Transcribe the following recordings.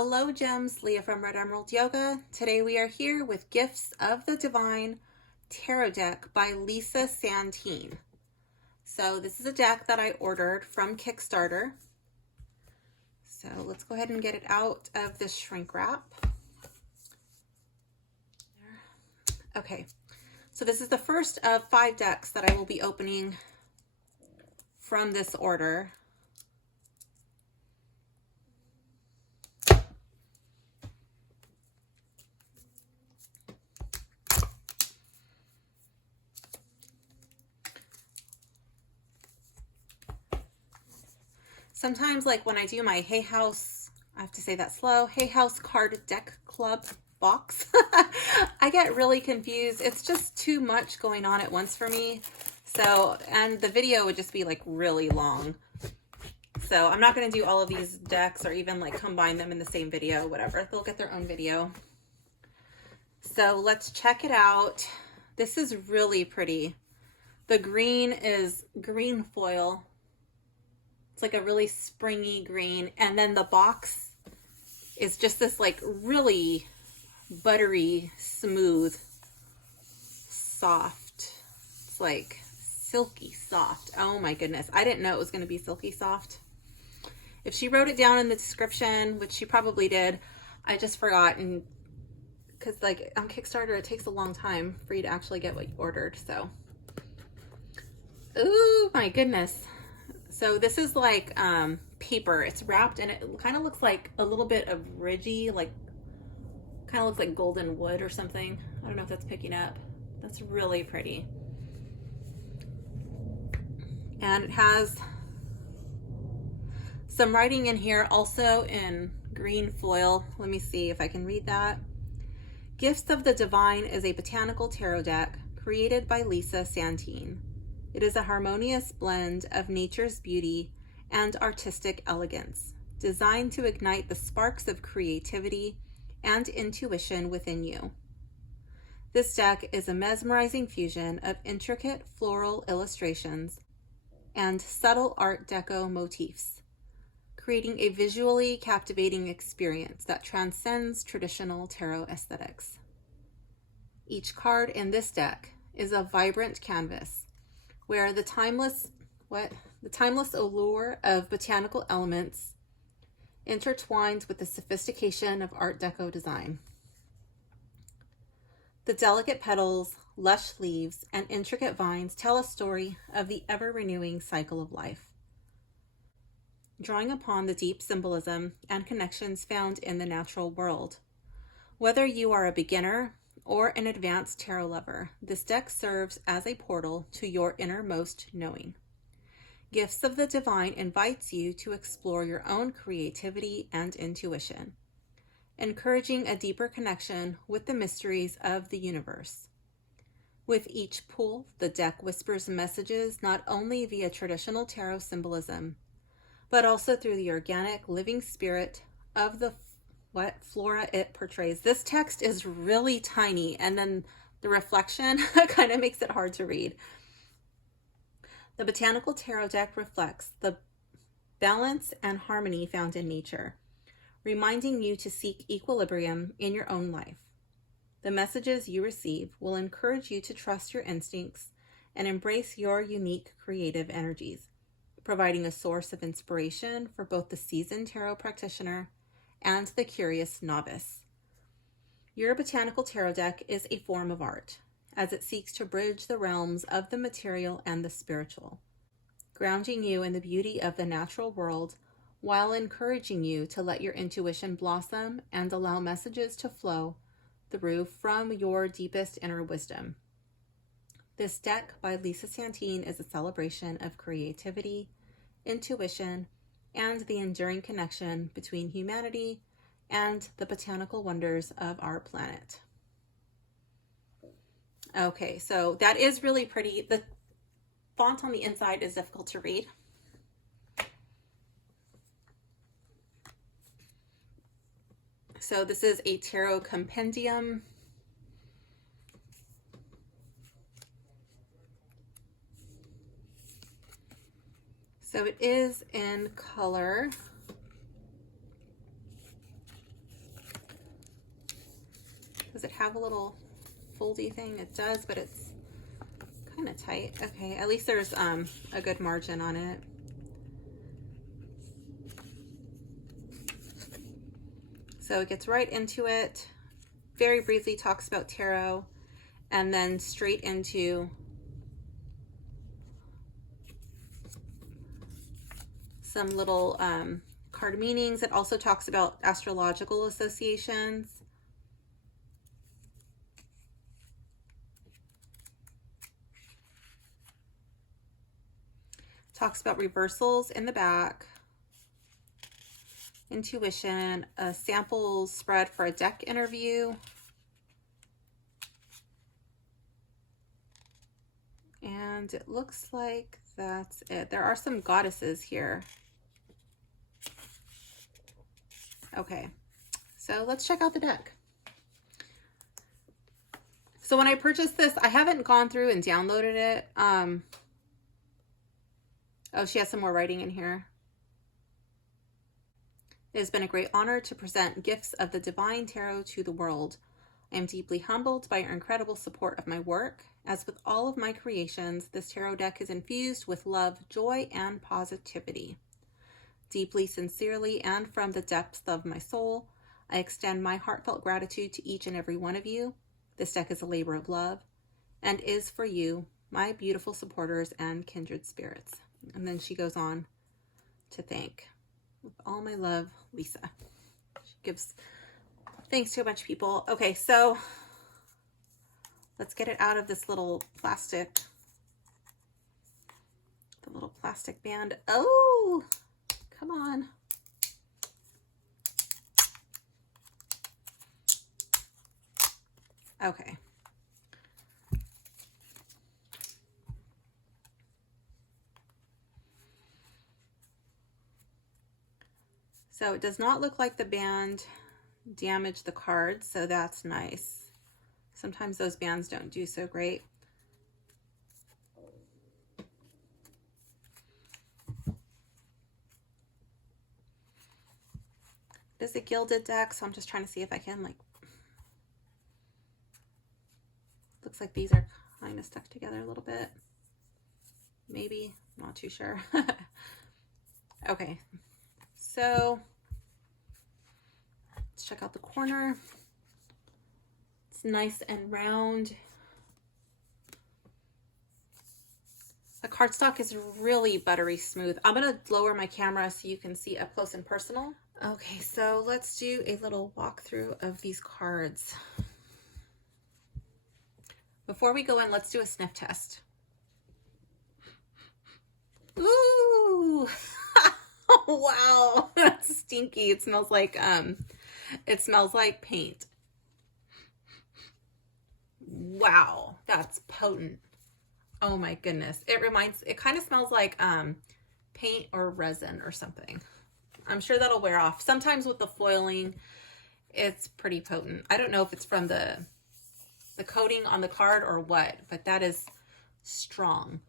Hello gems, Leah from Red Emerald Yoga. Today we are here with Gifts of the Divine Tarot deck by Lisa Santine. So this is a deck that I ordered from Kickstarter. So let's go ahead and get it out of this shrink wrap. Okay, so this is the first of 5 decks that I will be opening from this order. Sometimes, like when I do my Hay House, I have to say that slow, Hay House card deck club box, I get really confused. It's just too much going on at once for me. So, and the video would just be like really long. So I'm not going to do all of these decks or even like combine them in the same video, whatever. They'll get their own video. So let's check it out. This is really pretty. The green is green foil. It's like a really springy green. And then the box is just this like really buttery, smooth, soft. It's like silky soft. Oh my goodness. I didn't know it was going to be silky soft. If she wrote it down in the description, which she probably did, I just forgot. And because like on Kickstarter, it takes a long time for you to actually get what you ordered. So, oh my goodness. So this is like paper. It's wrapped and it kind of looks like a little bit of ridgy, like kind of looks like golden wood or something. I don't know if that's picking up. That's really pretty. And it has some writing in here also in green foil. Let me see if I can read that. Gifts of the Divine is a botanical tarot deck created by Lisa Santine. It is a harmonious blend of nature's beauty and artistic elegance, designed to ignite the sparks of creativity and intuition within you. This deck is a mesmerizing fusion of intricate floral illustrations and subtle Art Deco motifs, creating a visually captivating experience that transcends traditional tarot aesthetics. Each card in this deck is a vibrant canvas where the timeless allure of botanical elements intertwines with the sophistication of Art Deco design. The delicate petals, lush leaves, and intricate vines tell a story of the ever-renewing cycle of life, drawing upon the deep symbolism and connections found in the natural world. Whether you are a beginner or an advanced tarot lover, this deck serves as a portal to your innermost knowing. Gifts of the Divine invites you to explore your own creativity and intuition, encouraging a deeper connection with the mysteries of the universe. With each pull, the deck whispers messages not only via traditional tarot symbolism, but also through the organic living spirit of the flora it portrays. This text is really tiny, and then the reflection kind of makes it hard to read. The Botanical Tarot deck reflects the balance and harmony found in nature, reminding you to seek equilibrium in your own life. The messages you receive will encourage you to trust your instincts and embrace your unique creative energies, providing a source of inspiration for both the seasoned tarot practitioner and the curious novice. Your Botanical Tarot deck is a form of art, as it seeks to bridge the realms of the material and the spiritual, grounding you in the beauty of the natural world while encouraging you to let your intuition blossom and allow messages to flow through from your deepest inner wisdom. This deck by Lisa Santine is a celebration of creativity, intuition, and the enduring connection between humanity and the botanical wonders of our planet. Okay, so that is really pretty. The font on the inside is difficult to read. So this is a tarot compendium. So it is in color. Does it have a little foldy thing? It does, but it's kind of tight. Okay, at least there's a good margin on it. So it gets right into it, very briefly talks about tarot, and then straight into some little card meanings. It also talks about astrological associations. Talks about reversals in the back, intuition, a sample spread for a deck interview, and it looks like that's it. There are some goddesses here. Okay, so let's check out the deck. So when I purchased this, I haven't gone through and downloaded it. Oh, she has some more writing in here. It has been a great honor to present gifts of the Divine Tarot to the world. I am deeply humbled by your incredible support of my work. As with all of my creations, this tarot deck is infused with love, joy, and positivity. Deeply, sincerely, and from the depths of my soul, I extend my heartfelt gratitude to each and every one of you. This deck is a labor of love and is for you, my beautiful supporters and kindred spirits. And then she goes on to thank, with all my love, Lisa. She gives thanks to a bunch of people. Okay, so let's get it out of this little plastic, the little plastic band. Oh, come on. Okay. So it does not look like the band damaged the cards, so that's nice. Sometimes those bands don't do so great. It is a gilded deck, so I'm just trying to see if I can, like, looks like these are kind of stuck together a little bit. Maybe, I'm not too sure. Okay, so let's check out the corner. It's nice and round. The cardstock is really buttery smooth. I'm gonna lower my camera so you can see up close and personal. Okay, so let's do a little walkthrough of these cards. Before we go in, let's do a sniff test. Ooh, wow, that's stinky. It smells like paint. Wow, that's potent. Oh my goodness. It kind of smells like paint or resin or something. I'm sure that'll wear off. Sometimes with the foiling, it's pretty potent. I don't know if it's from the coating on the card or what, but that is strong.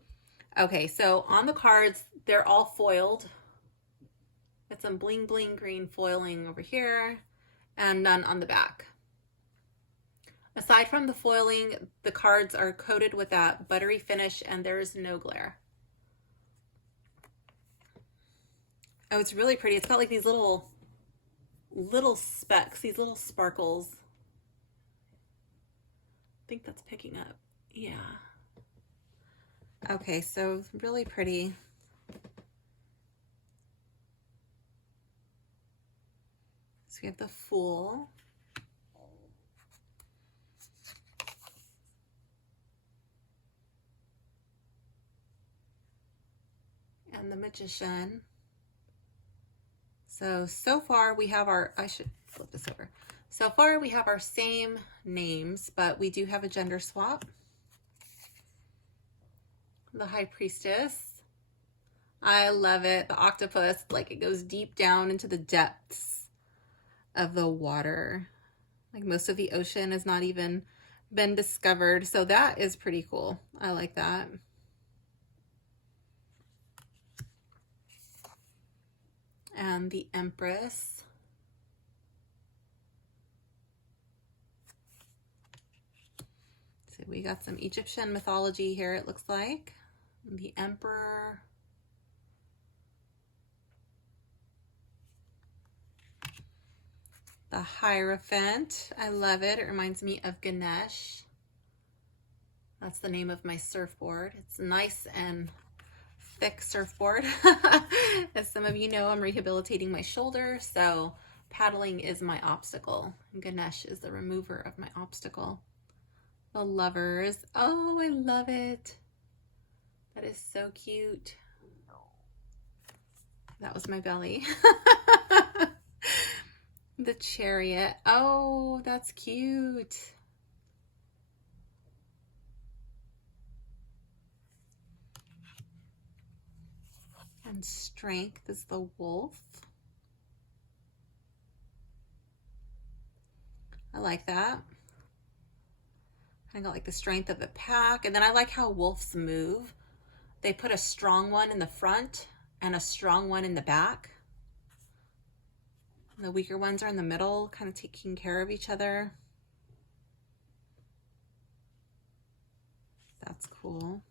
Okay, so on the cards, they're all foiled. Got some bling bling green foiling over here and none on the back. Aside from the foiling, the cards are coated with that buttery finish and there is no glare. Oh, it's really pretty. It's got like these little specks, these little sparkles. I think that's picking up. Yeah. Okay, so really pretty. So we have the Fool. And the Magician. So far we have our, I should flip this over. So far we have our same names, but we do have a gender swap. The High Priestess. I love it. The octopus, like it goes deep down into the depths of the water. Like most of the ocean has not even been discovered. So that is pretty cool. I like that. And the Empress. We got some Egyptian mythology here, it looks like. The Emperor. The Hierophant. I love it. It reminds me of Ganesh. That's the name of my surfboard. It's nice and thick surfboard. As some of you know, I'm rehabilitating my shoulder, so paddling is my obstacle. Ganesh is the remover of my obstacle. The Lovers. Oh, I love it. That is so cute. That was my belly. The Chariot. Oh, that's cute. And Strength is the Wolf. I like that. I got like the strength of the pack. And then I like how wolves move. They put a strong one in the front and a strong one in the back. And the weaker ones are in the middle, kind of taking care of each other. That's cool.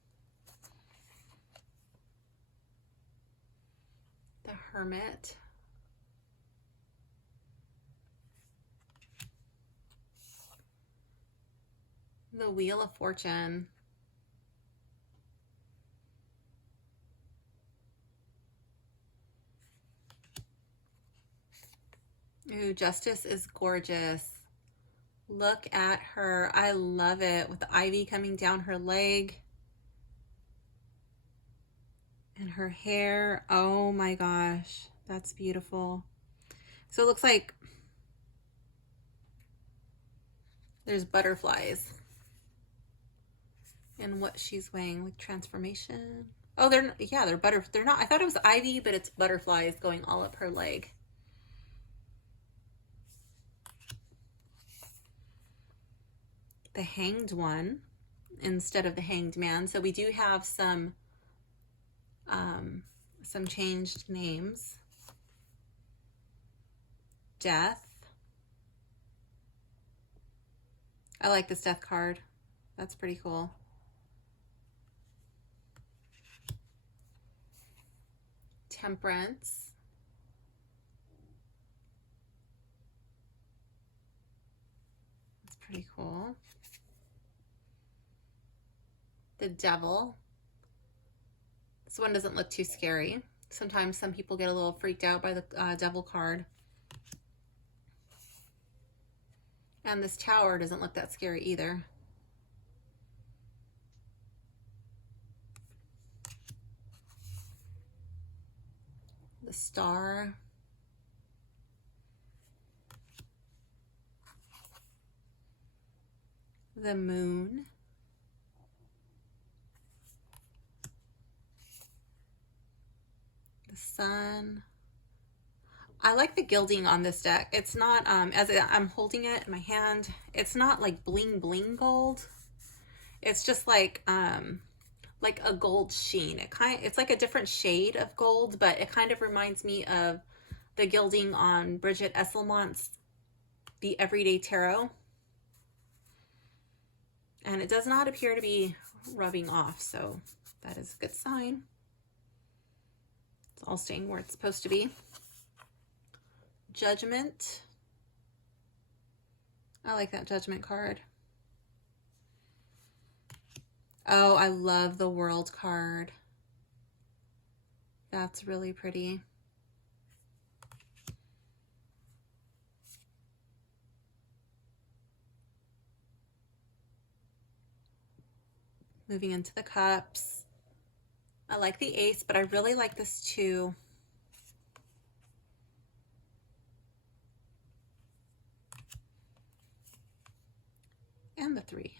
The Hermit. The Wheel of Fortune. Ooh, Justice is gorgeous. Look at her. I love it, with the ivy coming down her leg. And her hair. Oh my gosh. That's beautiful. So it looks like there's butterflies in what she's wearing, like transformation. Oh, they're not, I thought it was ivy, but it's butterflies going all up her leg. The Hanged One instead of the Hanged Man. So we do have some changed names. Death. I like this Death card. That's pretty cool. Temperance. That's pretty cool. The Devil. This one doesn't look too scary. Sometimes some people get a little freaked out by the Devil card. And this Tower doesn't look that scary either. The Star. The Moon. The Sun. I like the gilding on this deck. It's not, as I'm holding it in my hand, it's not like bling bling gold. It's just like a gold sheen. It's like a different shade of gold, but it kind of reminds me of the gilding on Bridget Esselmont's The Everyday Tarot. And it does not appear to be rubbing off, so that is a good sign. It's all staying where it's supposed to be. Judgment. I like that Judgment card. Oh, I love the World card. That's really pretty. Moving into the Cups. I like the Ace, but I really like this too. And the 3.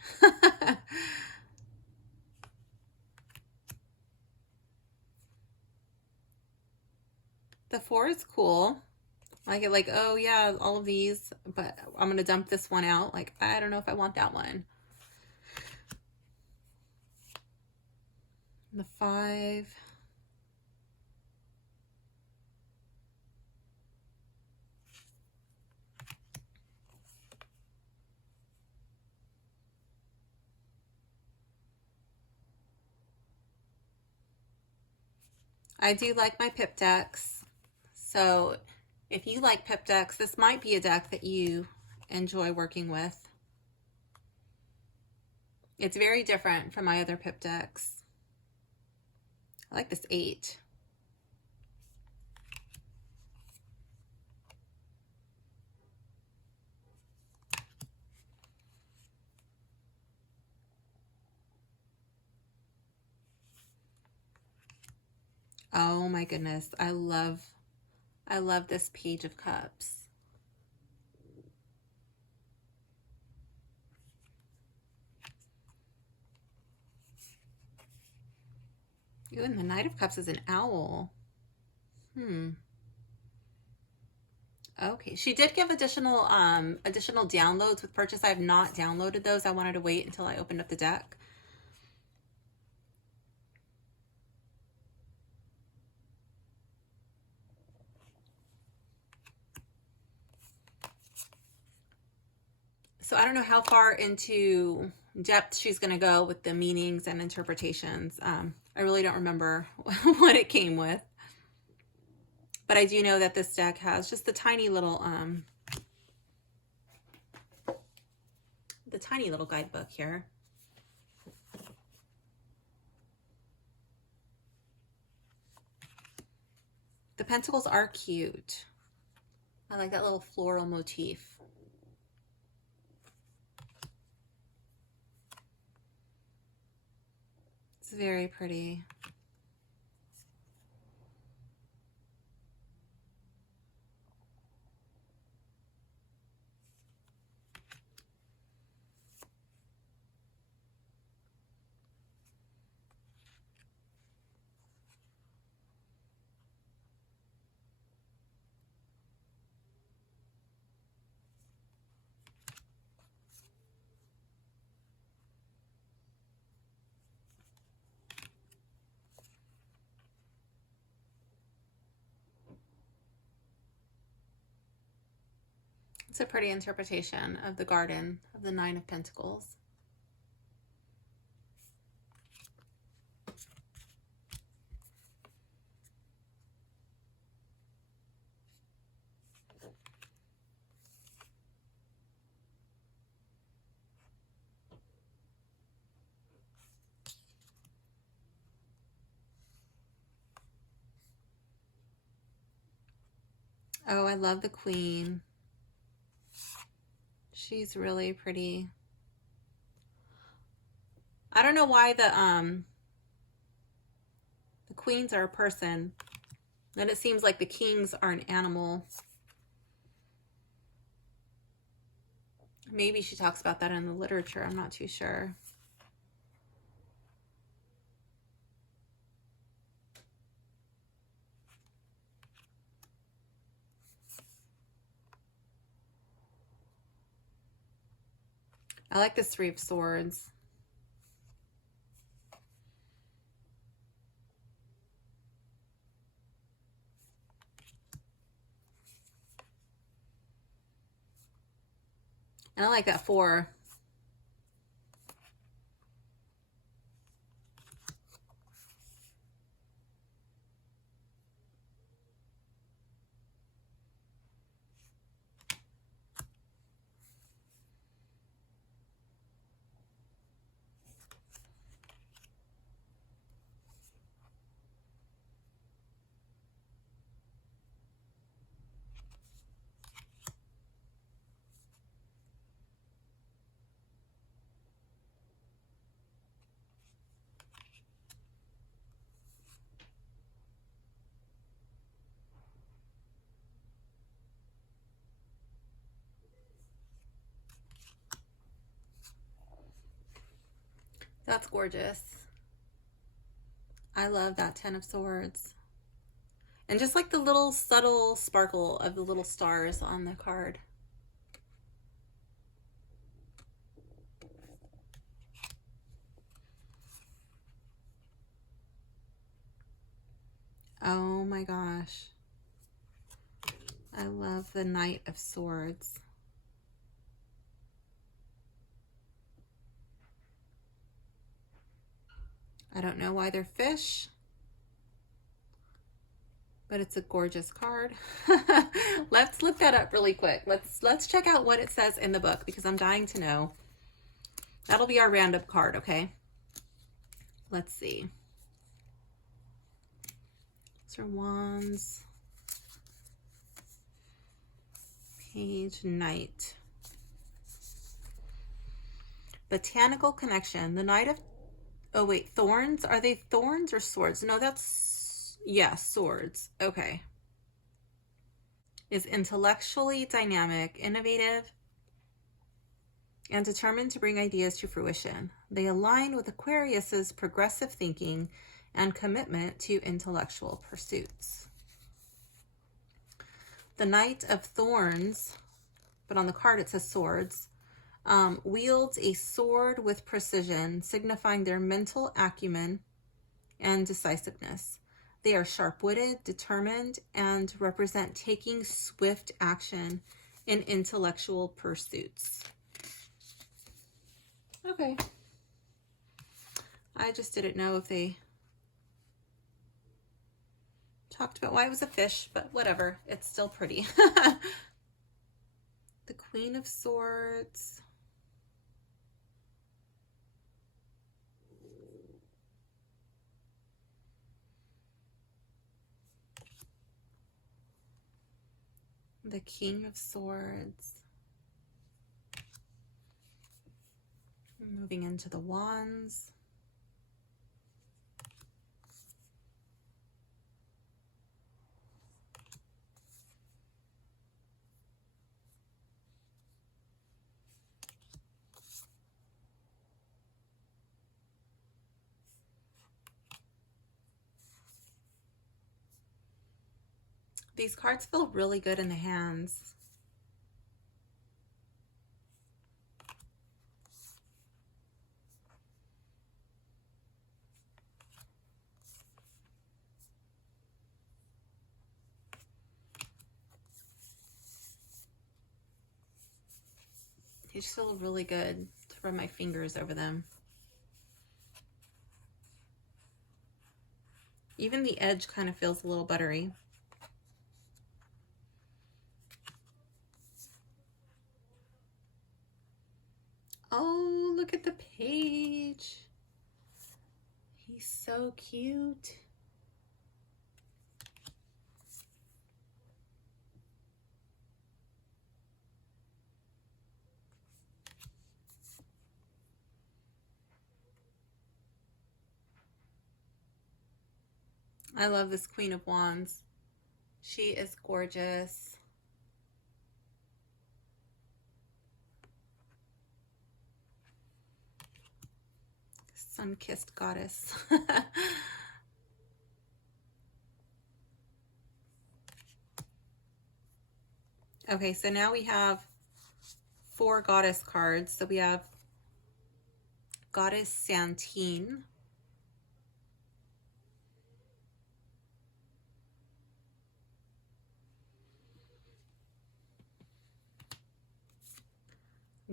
The 4 is cool. I get like, oh yeah, all of these, but I'm gonna dump this one out. Like, I don't know if I want that one. The 5. I do like my pip decks. So if you like pip decks, this might be a deck that you enjoy working with. It's very different from my other pip decks. I like this 8. Oh my goodness, I love this Page of Cups. Ooh, and the Knight of Cups is an owl. Okay, she did give additional downloads with purchase. I have not downloaded those. I wanted to wait until I opened up the deck. So I don't know how far into depth she's going to go with the meanings and interpretations. I really don't remember what it came with. But I do know that this deck has just the tiny little guidebook here. The pentacles are cute. I like that little floral motif. It's very pretty. It's a pretty interpretation of the garden of the 9 of Pentacles. Oh, I love the Queen. She's really pretty. I don't know why the queens are a person. Then it seems like the kings are an animal. Maybe she talks about that in the literature. I'm not too sure. I like this 3 of Swords. And I like that 4. That's gorgeous. I love that 10 of Swords. And just like the little subtle sparkle of the little stars on the card. Oh my gosh. I love the Knight of Swords. I don't know why they're fish. but it's a gorgeous card. Let's look that up really quick. Let's check out what it says in the book because I'm dying to know. That'll be our random card, okay? Let's see. These are wands. Page Knight. Botanical connection. The Knight of, oh wait, thorns? Are they thorns or swords? No, that's, yeah, swords. Okay. Is intellectually dynamic, innovative, and determined to bring ideas to fruition. They align with Aquarius's progressive thinking and commitment to intellectual pursuits. The Knight of Thorns, but on the card it says swords, wields a sword with precision, signifying their mental acumen and decisiveness. They are sharp-witted, determined, and represent taking swift action in intellectual pursuits. Okay. I just didn't know if they talked about why it was a fish, but whatever. It's still pretty. The Queen of Swords. The King of Swords. Moving into the Wands. These cards feel really good in the hands. They just feel really good to run my fingers over them. Even the edge kind of feels a little buttery. Oh, look at the page. He's so cute. I love this Queen of Wands. She is gorgeous. Sun-kissed goddess. Okay, so now we have 4 goddess cards. So we have Goddess Santine.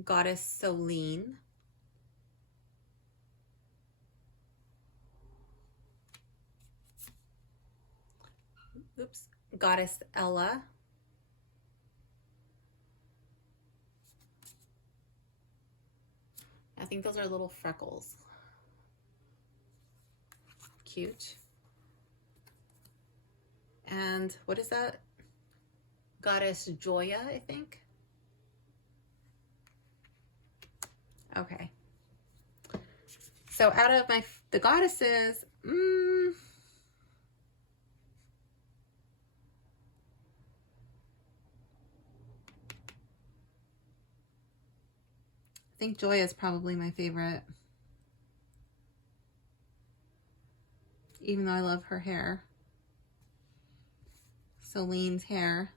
Goddess Solene. Oops. Goddess Ella. I think those are little freckles. Cute. And what is that? Goddess Joya, I think. Okay. So out of the goddesses, I think Joya is probably my favorite. Even though I love her hair. Solene's hair.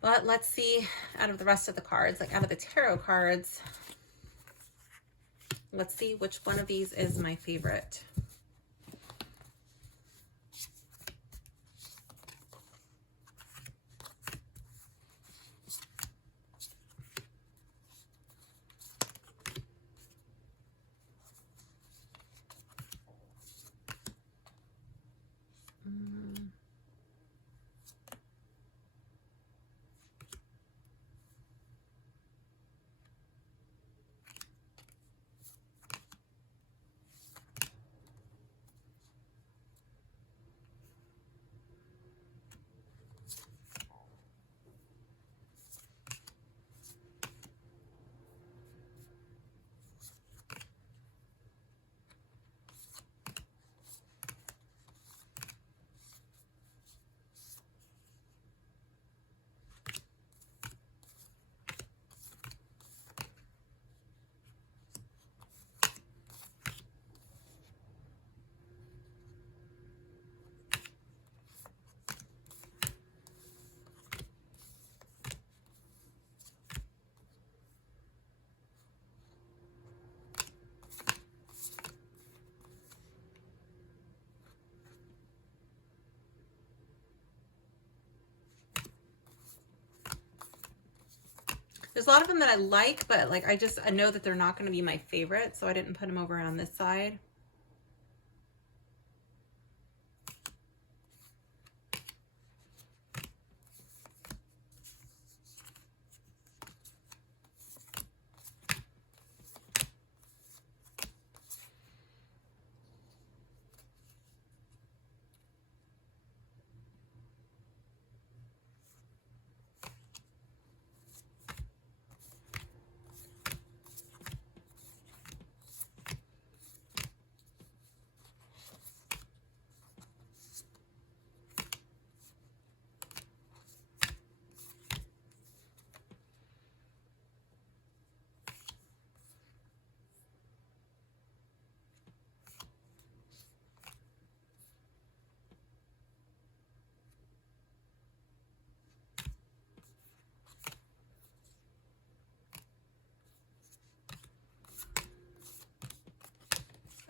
But let's see, out of the rest of the cards, like out of the tarot cards, let's see which one of these is my favorite. There's a lot of them that I like, but like I know that they're not going to be my favorite, so I didn't put them over on this side.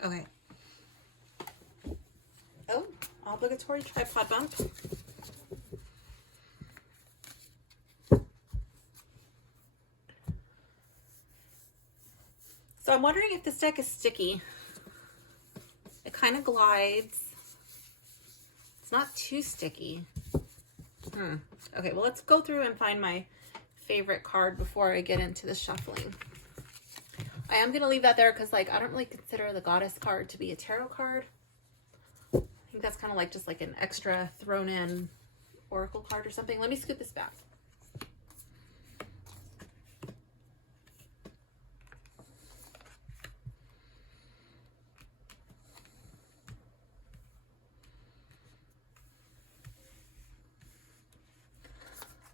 Okay. Oh, obligatory tripod bump. So I'm wondering if this deck is sticky. It kind of glides. It's not too sticky. Okay, well, let's go through and find my favorite card before I get into the shuffling. I am going to leave that there because, like, I don't really consider the Goddess card to be a tarot card. I think that's kind of like just like an extra thrown in oracle card or something. Let me scoot this back.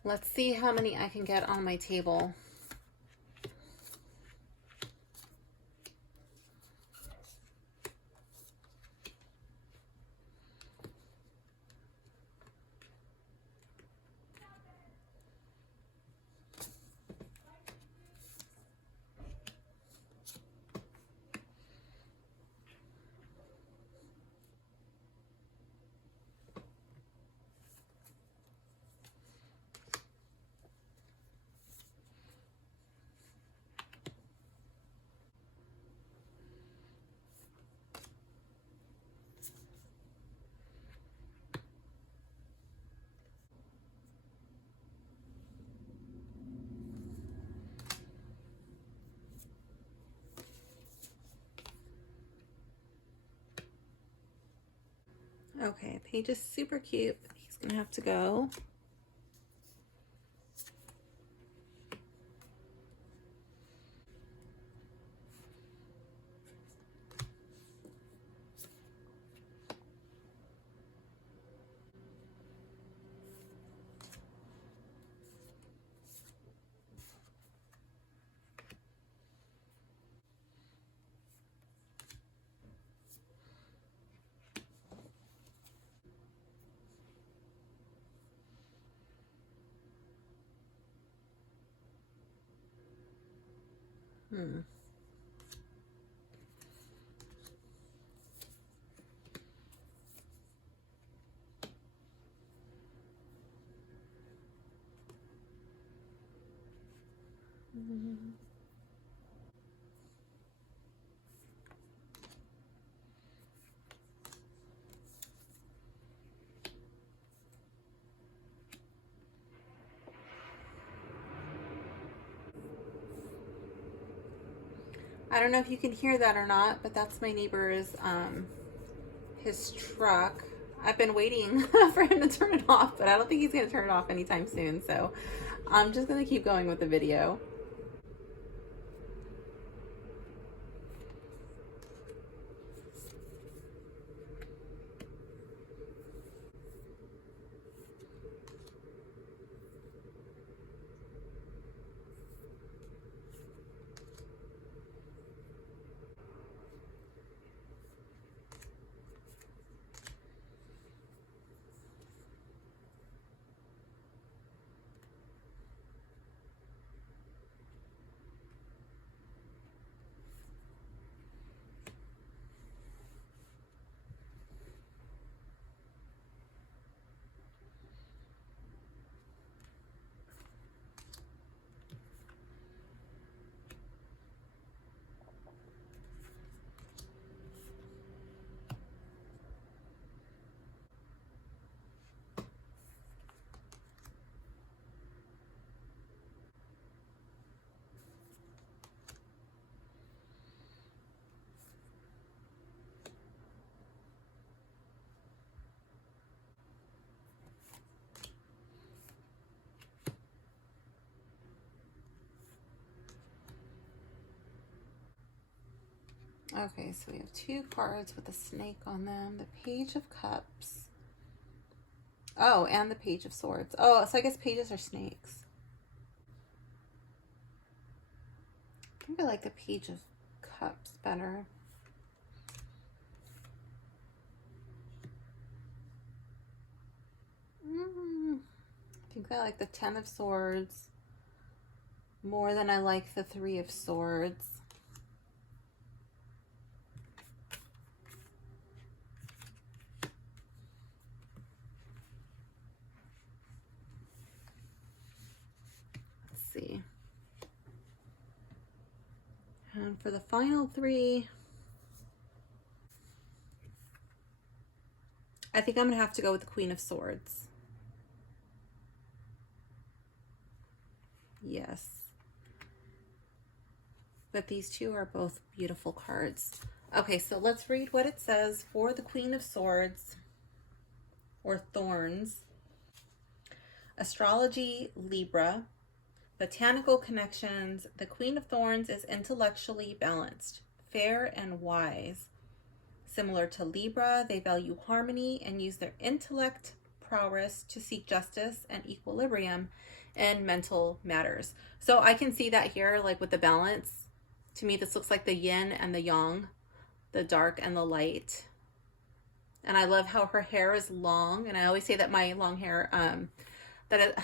Let's see how many I can get on my table. Okay, Paige is super cute. He's gonna have to go. I don't know if you can hear that or not, but that's my neighbor's, his truck. I've been waiting for him to turn it off, but I don't think he's going to turn it off anytime soon. So I'm just going to keep going with the video. Okay, so we have 2 cards with a snake on them. The Page of Cups. Oh, and the Page of Swords. Oh, so I guess pages are snakes. I think I like the Page of Cups better. I think I like the 10 of Swords more than I like the 3 of Swords. Let's see. And for the final 3, I think I'm going to have to go with the Queen of Swords. Yes. But these 2 are both beautiful cards. Okay, so let's read what it says for the Queen of Swords, or Thorns. Astrology, Libra. Botanical connections. The Queen of Thorns is intellectually balanced, fair and wise. Similar to Libra, they value harmony and use their intellect prowess to seek justice and equilibrium in mental matters. So I can see that here, like with the balance. To me, this looks like the yin and the yang, the dark and the light. And I love how her hair is long. And I always say that my long hair, that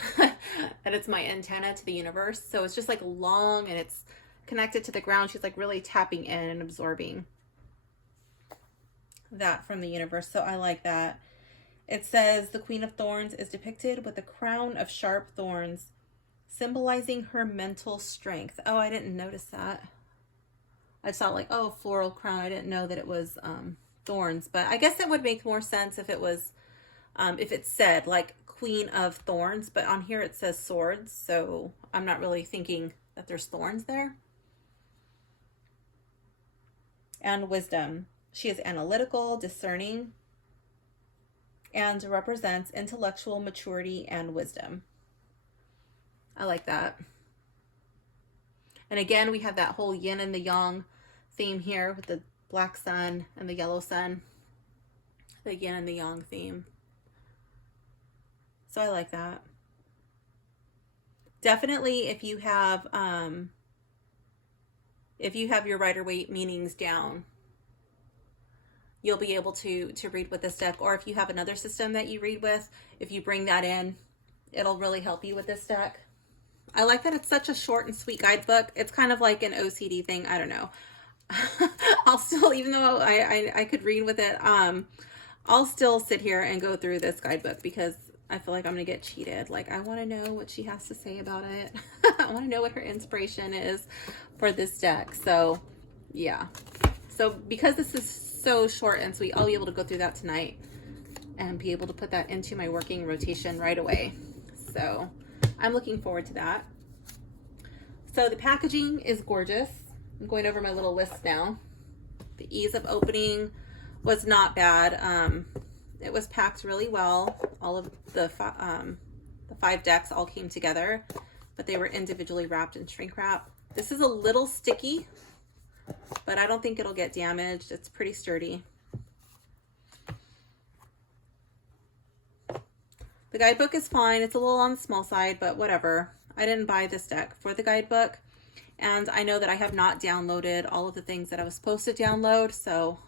it's my antenna to the universe. So it's just like long and it's connected to the ground. She's like really tapping in and absorbing that from the universe. So I like that. It says the Queen of Thorns is depicted with a crown of sharp thorns, symbolizing her mental strength. Oh, I didn't notice that. I saw like, oh, floral crown. I didn't know that it was thorns, but I guess it would make more sense if it was, if it said like Queen of Thorns, but on here it says swords. So I'm not really thinking that there's thorns there. And wisdom. She is analytical, discerning, and represents intellectual maturity and wisdom. I like that. And again, we have that whole yin and the yang theme here with the black sun and the yellow sun. The yin and the yang theme. So I like that. Definitely if you have your Rider-Waite meanings down, you'll be able to read with this deck. Or if you have another system that you read with, if you bring that in, it'll really help you with this deck. I like that it's such a short and sweet guidebook. It's kind of like an OCD thing. I don't know. I'll still, even though I could read with it, I'll still sit here and go through this guidebook because I feel like I'm going to get cheated. Like, I want to know what she has to say about it. I want to know what her inspiration is for this deck. So, yeah. So, because this is so short and sweet, I'll be able to go through that tonight and be able to put that into my working rotation right away. So, I'm looking forward to that. So, the packaging is gorgeous. I'm going over my little list now. The ease of opening was not bad. It was packed really well. All of the 5 decks all came together, but they were individually wrapped in shrink wrap. This is a little sticky, but I don't think it'll get damaged. It's pretty sturdy. The guidebook is fine. It's a little on the small side, but whatever. I didn't buy this deck for the guidebook. And I know that I have not downloaded all of the things that I was supposed to download, so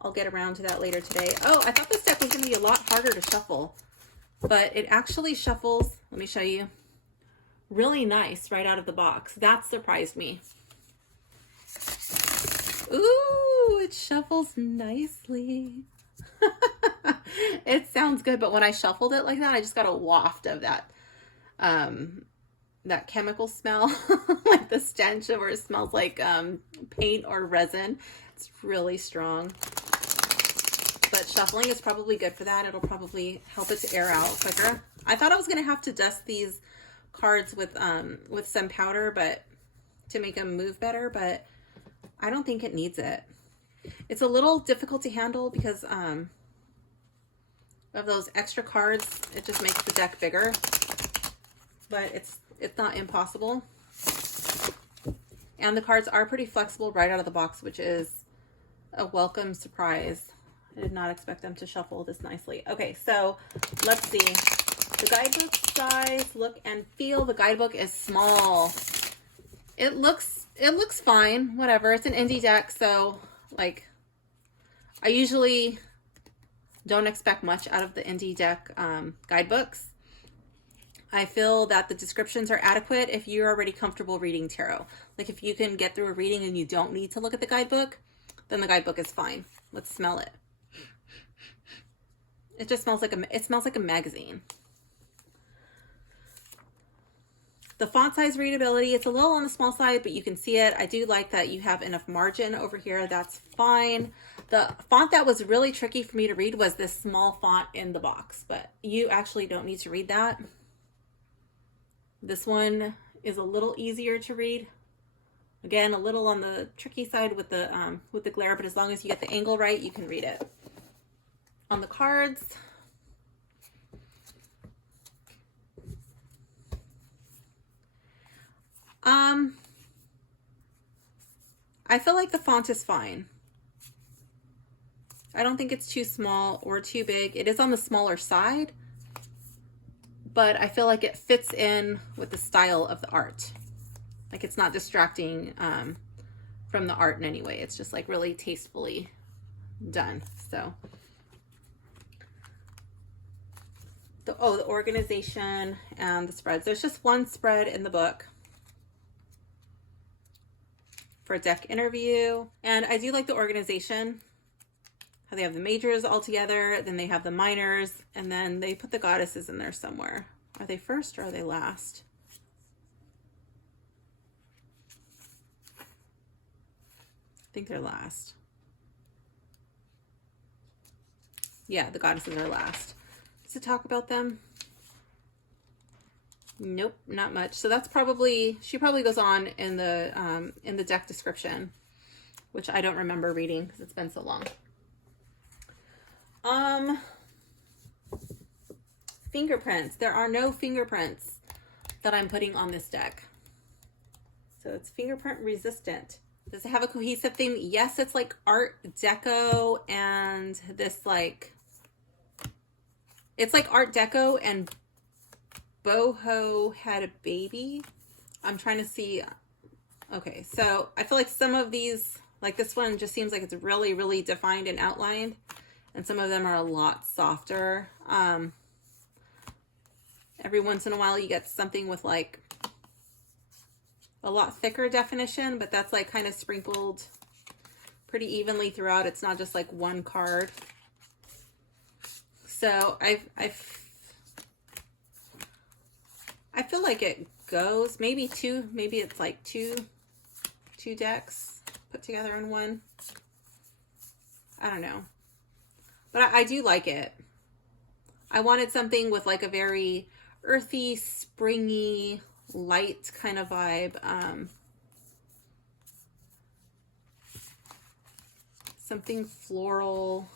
I'll get around to that later today. Oh, I thought this deck was going to be a lot harder to shuffle, but it actually shuffles, let me show you, really nice right out of the box. That surprised me. Ooh, it shuffles nicely. It sounds good, but when I shuffled it like that, I just got a waft of that that chemical smell, like the stench of where it smells like paint or resin. It's really strong. But shuffling is probably good for that. It'll probably help it to air out quicker. I thought I was going to have to dust these cards with some powder, but to make them move better, but I don't think it needs it. It's a little difficult to handle because of those extra cards. It just makes the deck bigger, but it's not impossible. And the cards are pretty flexible right out of the box, which is a welcome surprise. I did not expect them to shuffle this nicely. Okay, so let's see. The guidebook size, look and feel. The guidebook is small. It looks fine, whatever. It's an indie deck, so like I usually don't expect much out of the indie deck guidebooks. I feel that the descriptions are adequate if you're already comfortable reading tarot. Like if you can get through a reading and you don't need to look at the guidebook, then the guidebook is fine. Let's smell it. It just smells like a magazine. The font size readability, it's a little on the small side, but you can see it. I do like that you have enough margin over here. That's fine. The font that was really tricky for me to read was this small font in the box, but you actually don't need to read that. This one is a little easier to read. Again, a little on the tricky side with the glare, but as long as you get the angle right, you can read it. On the cards, I feel like the font is fine. I don't think it's too small or too big. It is on the smaller side, but I feel like it fits in with the style of the art. Like it's not distracting from the art in any way. It's just like really tastefully done. So, the organization and the spreads. There's just one spread in the book for a deck interview. And I do like the organization. How they have the majors all together, then they have the minors, and then they put the goddesses in there somewhere. Are they first or are they last? I think they're last. Yeah, the goddesses are last. Does it talk about them? Nope, not much. So that's probably, she probably goes on in the deck description, which I don't remember reading because it's been so long. Fingerprints. There are no fingerprints that I'm putting on this deck. So it's fingerprint resistant. Does it have a cohesive theme? Yes, it's like Art Deco and this like, it's like Art Deco and Boho had a baby. I'm trying to see. Okay, so I feel like some of these, like this one just seems like it's really, really defined and outlined. And some of them are a lot softer. Every once in a while you get something with like a lot thicker definition, but that's like kind of sprinkled pretty evenly throughout. It's not just like one card. So I feel like it goes maybe it's like two decks put together in one. I don't know. But I do like it. I wanted something with like a very earthy, springy, light kind of vibe. Something floral.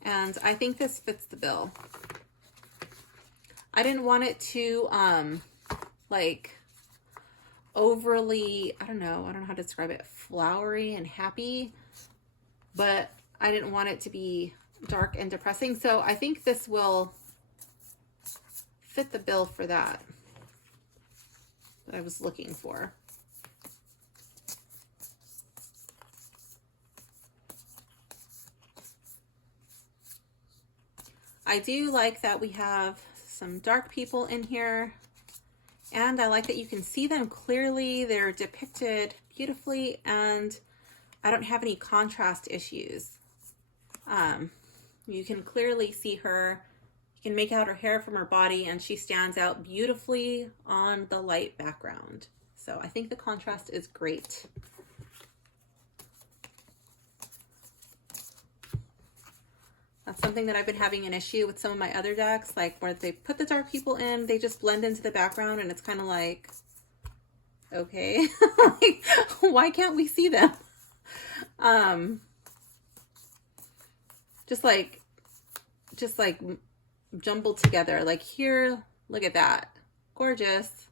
And I think this fits the bill. I didn't want it to like overly, I don't know how to describe it, flowery and happy, but I didn't want it to be dark and depressing. So I think this will fit the bill for that I was looking for. I do like that we have some dark people in here, and I like that you can see them clearly. They're depicted beautifully, and I don't have any contrast issues. You can clearly see her. You can make out her hair from her body, and she stands out beautifully on the light background. So I think the contrast is great. That's something that I've been having an issue with some of my other decks, like where they put the dark people in, they just blend into the background, and it's kind of like, okay, like, why can't we see them? Just like jumbled together. Like here, look at that, gorgeous.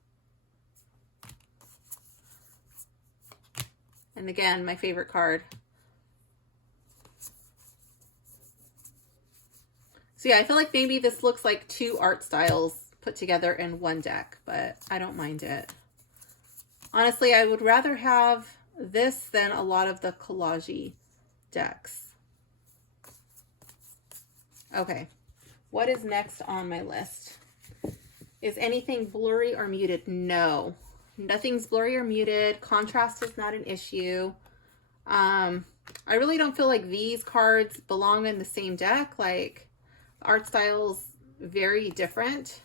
And again, my favorite card, So yeah, I feel like maybe this looks like two art styles put together in one deck, but I don't mind it. Honestly, I would rather have this than a lot of the collage decks. Okay, what is next on my list? Is anything blurry or muted? No, nothing's blurry or muted. Contrast is not an issue. I really don't feel like these cards belong in the same deck. Like, art styles very different.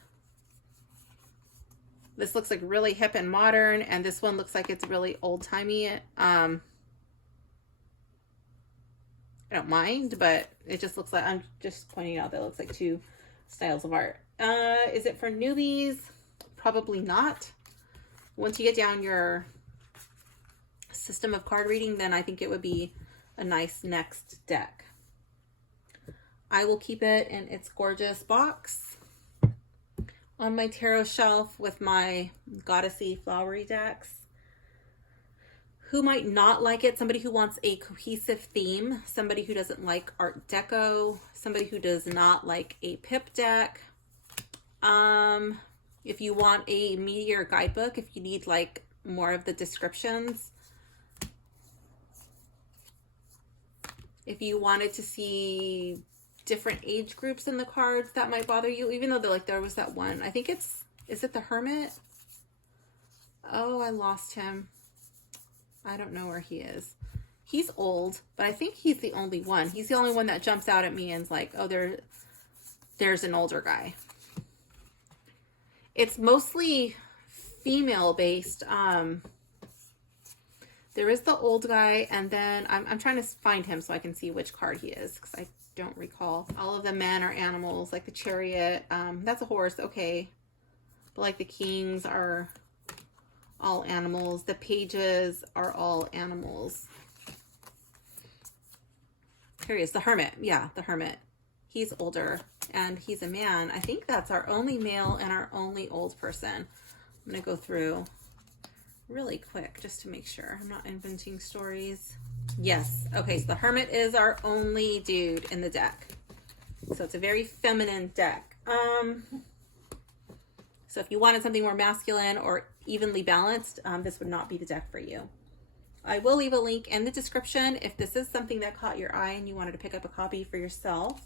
This looks like really hip and modern, and this one looks like it's really old-timey. I don't mind, but it just looks like, I'm just pointing out that it looks like two styles of art. Is it for newbies? Probably not. Once you get down your system of card reading, then I think it would be a nice next deck. I will keep it in its gorgeous box on my tarot shelf with my goddessy flowery decks. Who might not like it? Somebody who wants a cohesive theme, somebody who doesn't like Art Deco, somebody who does not like a pip deck. If you want a meatier guidebook, if you need like more of the descriptions, if you wanted to see different age groups in the cards, that might bother you, even though there was that one. I think is it the Hermit? Oh, I lost him. I don't know where he is. He's old, but I think he's the only one. He's the only one that jumps out at me and is like, oh, there's an older guy. It's mostly female based. There is the old guy, and then I'm trying to find him so I can see which card he is, because I don't recall. All of the men are animals, like the Chariot. That's a horse, okay. But like the Kings are all animals. The Pages are all animals. Here he is, the Hermit. Yeah, the Hermit. He's older, and he's a man. I think that's our only male and our only old person. I'm going to go through really quick just to make sure I'm not inventing stories. Yes. Okay, so the Hermit is our only dude in the deck. So it's a very feminine deck. So if you wanted something more masculine or evenly balanced, this would not be the deck for you. I will leave a link in the description if this is something that caught your eye and you wanted to pick up a copy for yourself.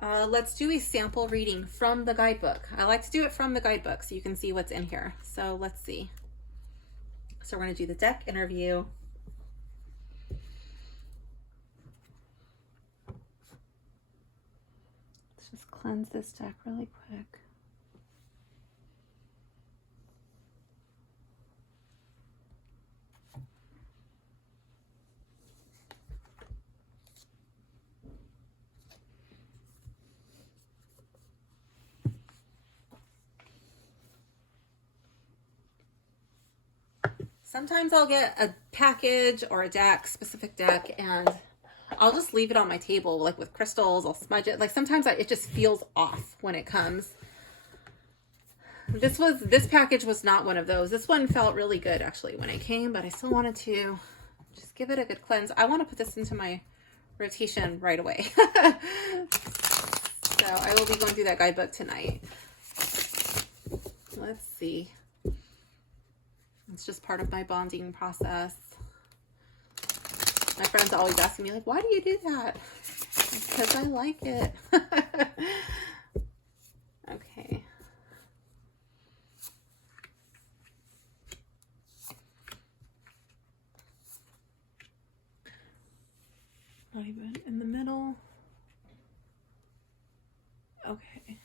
Let's do a sample reading from the guidebook. I like to do it from the guidebook so you can see what's in here. So let's see. So we're going to do the deck interview. Let's just cleanse this deck really quick. Sometimes I'll get a package or a deck, specific deck, and I'll just leave it on my table, like with crystals. I'll smudge it. Like sometimes it just feels off when it comes. This package was not one of those. This one felt really good actually when it came, but I still wanted to just give it a good cleanse. I want to put this into my rotation right away. So I will be going through that guidebook tonight. Let's see. It's just part of my bonding process. My friends always asking me, like, why do you do that? Because I like it. Okay. Not even in the middle. Okay.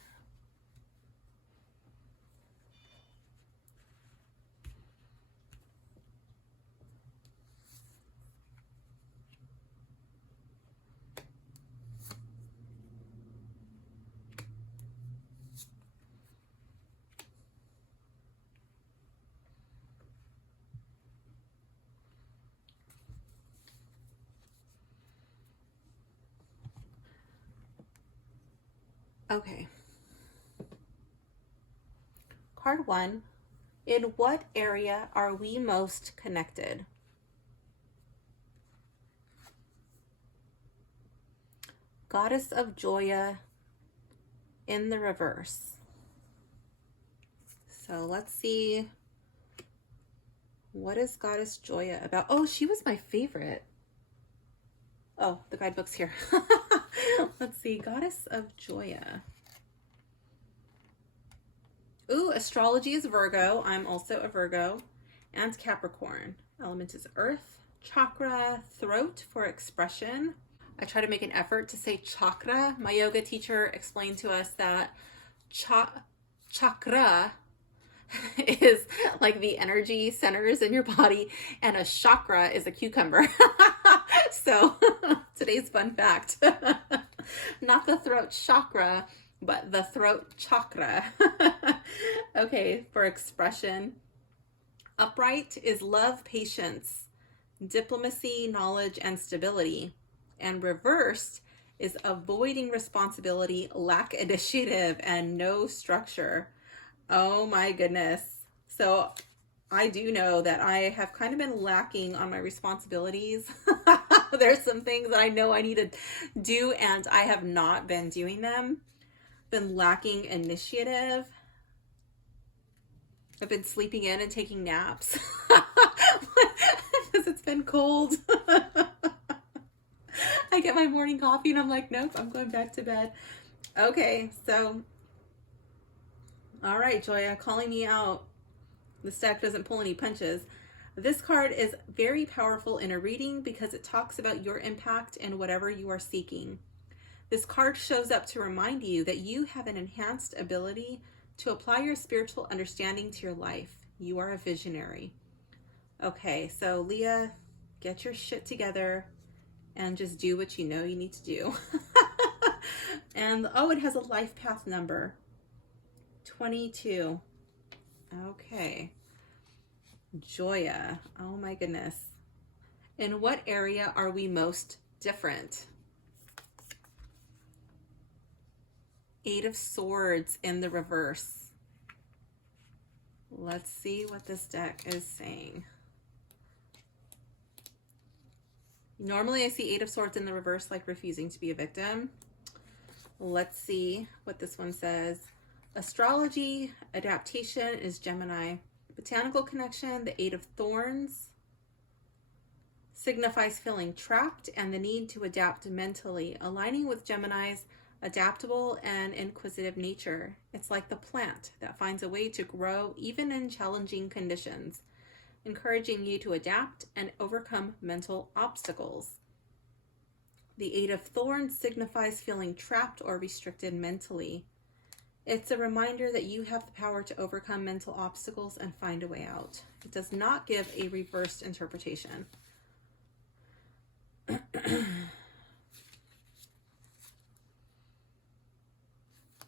Okay. Card 1. In what area are we most connected? Goddess of Joya in the reverse. So let's see. What is Goddess Joya about? Oh, she was my favorite. Oh, the guidebook's here. Let's see. Goddess of Joya. Ooh, astrology is Virgo. I'm also a Virgo. And Capricorn. Element is earth. Chakra, throat for expression. I try to make an effort to say chakra. My yoga teacher explained to us that chakra is like the energy centers in your body, and a chakra is a cucumber. So today's fun fact. Not the throat chakra, but the throat chakra. Okay, for expression. Upright is love, patience, diplomacy, knowledge, and stability. And reversed is avoiding responsibility, lack initiative, and no structure. Oh my goodness. So I do know that I have kind of been lacking on my responsibilities. There's some things that I know I need to do, and I have not been doing them. Been lacking initiative. I've been sleeping in and taking naps because it's been cold. I get my morning coffee and I'm like, nope, I'm going back to bed. Okay, so, all right, Joya, calling me out. This deck doesn't pull any punches. This card is very powerful in a reading because it talks about your impact in whatever you are seeking. This card shows up to remind you that you have an enhanced ability to apply your spiritual understanding to your life. You are a visionary. Okay, so Leah, get your shit together and just do what you know you need to do. And oh, it has a life path number 22. Okay. Joya. Oh my goodness. In what area are we most different? 8 of Swords in the reverse. Let's see what this deck is saying. Normally I see 8 of Swords in the reverse, like refusing to be a victim. Let's see what this one says. Astrology, adaptation is Gemini. Botanical connection, the 8 of Thorns, signifies feeling trapped and the need to adapt mentally, aligning with Gemini's adaptable and inquisitive nature. It's like the plant that finds a way to grow even in challenging conditions, encouraging you to adapt and overcome mental obstacles. The 8 of Thorns signifies feeling trapped or restricted mentally. It's a reminder that you have the power to overcome mental obstacles and find a way out. It does not give a reversed interpretation.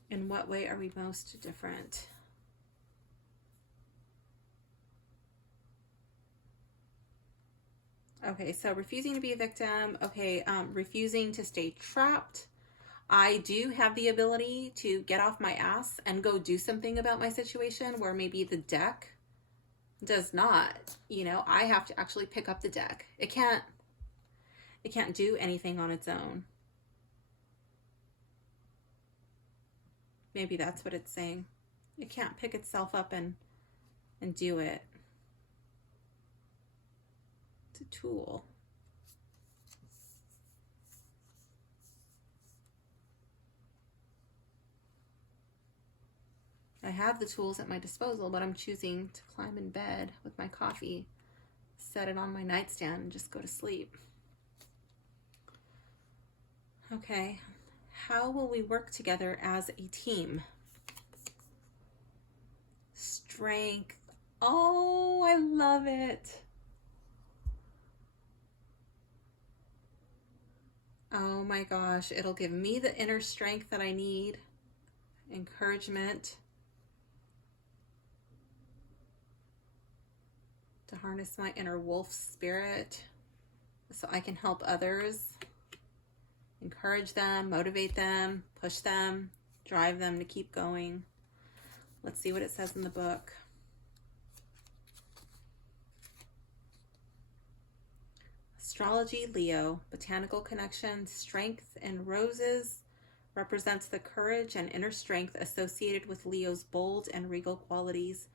In what way are we most different? Okay, so refusing to be a victim. Okay, refusing to stay trapped. I do have the ability to get off my ass and go do something about my situation where maybe the deck does not. You know, I have to actually pick up the deck. It can't do anything on its own. Maybe that's what it's saying. It can't pick itself up and do it. It's a tool. I have the tools at my disposal, but I'm choosing to climb in bed with my coffee, set it on my nightstand, and just go to sleep. Okay, how will we work together as a team? Strength. Oh, I love it. Oh my gosh, it'll give me the inner strength that I need. Encouragement. To harness my inner wolf spirit so I can help others, encourage them, motivate them, push them, drive them to keep going. Let's see what it says in the book. Astrology, Leo. Botanical connection, strength in roses represents the courage and inner strength associated with Leo's bold and regal qualities.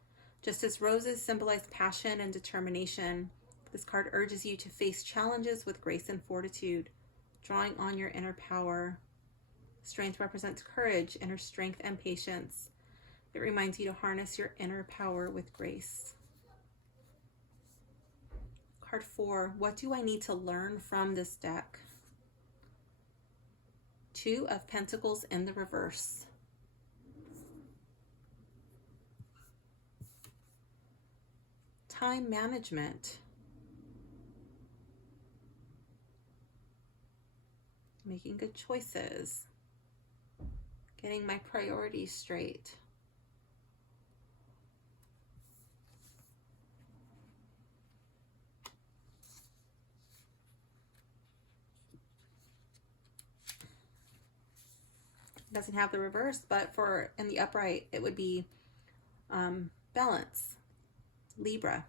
Just as roses symbolize passion and determination, this card urges you to face challenges with grace and fortitude, drawing on your inner power. Strength represents courage, inner strength, and patience. It reminds you to harness your inner power with grace. Card 4, what do I need to learn from this deck? 2 of Pentacles in the reverse. Time management. Making good choices. Getting my priorities straight. Doesn't have the reverse, but for in the upright it would be balance, Libra.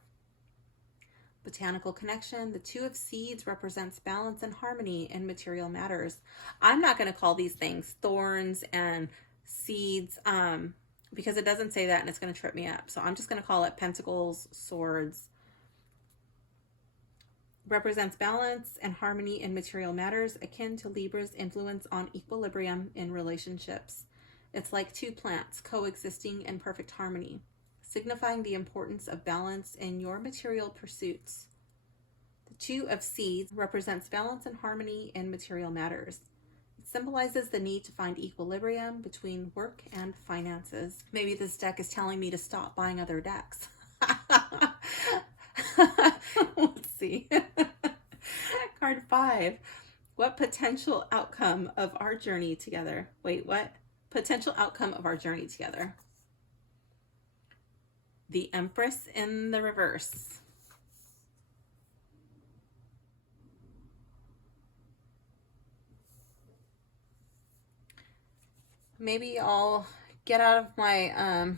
Botanical connection, the 2 of Seeds represents balance and harmony in material matters. I'm not going to call these things thorns and seeds because it doesn't say that and it's going to trip me up. So I'm just going to call it Pentacles, Swords. Represents balance and harmony in material matters, akin to Libra's influence on equilibrium in relationships. It's like 2 plants coexisting in perfect harmony, signifying the importance of balance in your material pursuits. The 2 of Seeds represents balance and harmony in material matters. It symbolizes the need to find equilibrium between work and finances. Maybe this deck is telling me to stop buying other decks. Let's see. Card 5. What potential outcome of our journey together? Wait, what? Potential outcome of our journey together. The Empress in the reverse. Maybe I'll get out of my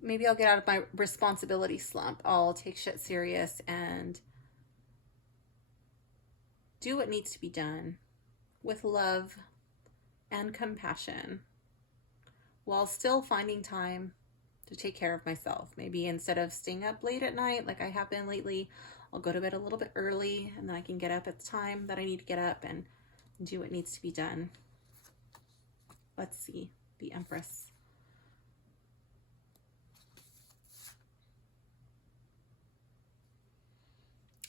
maybe I'll get out of my responsibility slump. I'll take shit serious and do what needs to be done with love and compassion while still finding time to take care of myself. Maybe instead of staying up late at night like I have been lately, I'll go to bed a little bit early and then I can get up at the time that I need to get up and do what needs to be done. Let's see, the Empress.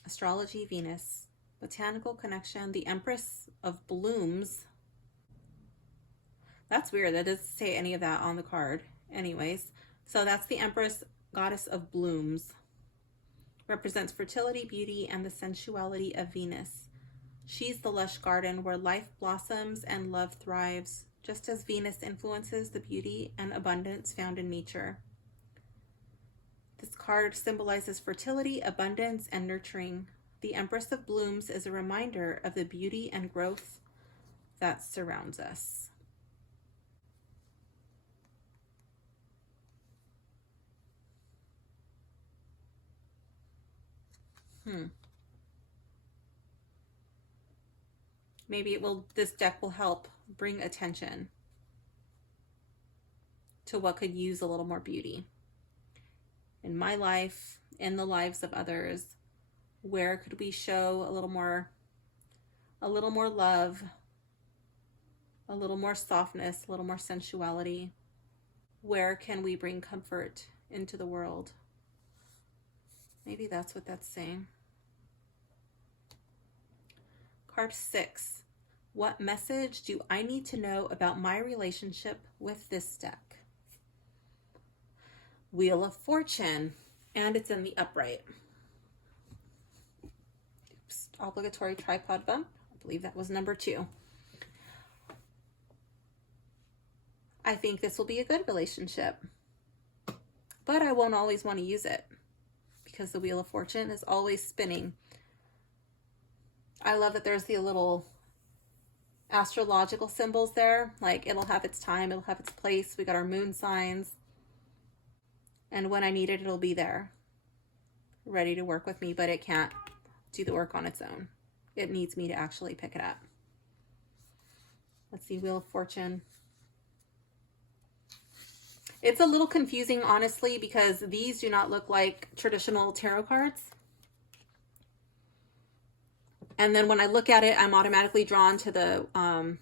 Astrology, Venus. Botanical connection, the Empress of Blooms. That's weird. That doesn't say any of that on the card. Anyways, so that's the Empress, goddess of blooms. Represents fertility, beauty, and the sensuality of Venus. She's the lush garden where life blossoms and love thrives, just as Venus influences the beauty and abundance found in nature. This card symbolizes fertility, abundance, and nurturing. The Empress of Blooms is a reminder of the beauty and growth that surrounds us. Maybe this deck will help bring attention to what could use a little more beauty in my life, in the lives of others. Where could we show a little more love, a little more softness, a little more sensuality? Where can we bring comfort into the world? Maybe that's what that's saying. Card 6. What message do I need to know about my relationship with this deck? Wheel of Fortune, and it's in the upright. Oops, obligatory tripod bump. I believe that was number 2. I think this will be a good relationship, but I won't always want to use it because the Wheel of Fortune is always spinning. I love that there's the little astrological symbols there. Like, it'll have its time, it'll have its place. We got our moon signs. And when I need it, it'll be there. ready to work with me, but it can't do the work on its own. It needs me to actually pick it up. Let's see, Wheel of Fortune. It's a little confusing, honestly, because these do not look like traditional tarot cards. And then when I look at it, I'm automatically drawn to the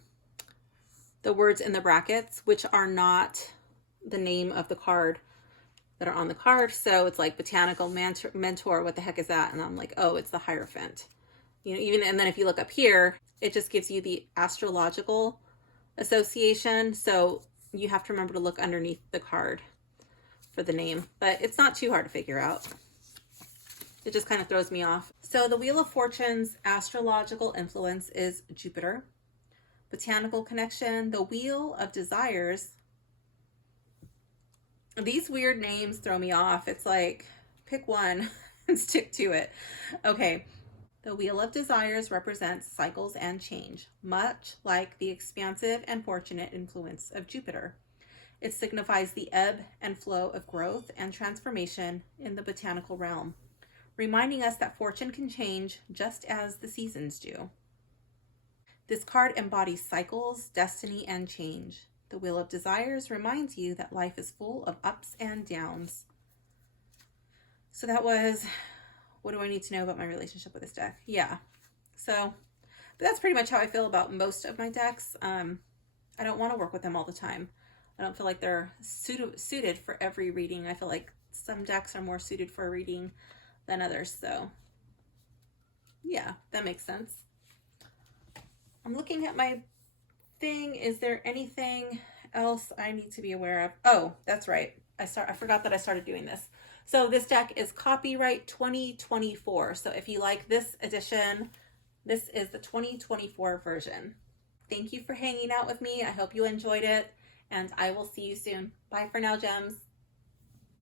words in the brackets, which are not the name of the card that are on the card. So it's like botanical mentor, what the heck is that? And I'm like, oh, it's the Hierophant. You know, even, and then if you look up here, it just gives you the astrological association. So you have to remember to look underneath the card for the name, but it's not too hard to figure out. It just kind of throws me off. So the Wheel of Fortune's astrological influence is Jupiter. Botanical connection, the Wheel of Desires. These weird names throw me off. It's like, pick one and stick to it. Okay. The Wheel of Desires represents cycles and change, much like the expansive and fortunate influence of Jupiter. It signifies the ebb and flow of growth and transformation in the botanical realm, reminding us that fortune can change just as the seasons do. This card embodies cycles, destiny, and change. The Wheel of Desires reminds you that life is full of ups and downs. So that was, what do I need to know about my relationship with this deck? Yeah. So, but that's pretty much how I feel about most of my decks. I don't want to work with them all the time. I don't feel like they're suited for every reading. I feel like some decks are more suited for a reading than others. So yeah, that makes sense. I'm looking at my thing. Is there anything else I need to be aware of? Oh, that's right. I forgot that I started doing this. So this deck is copyright 2024. So if you like this edition, this is the 2024 version. Thank you for hanging out with me. I hope you enjoyed it, and I will see you soon. Bye for now, gems.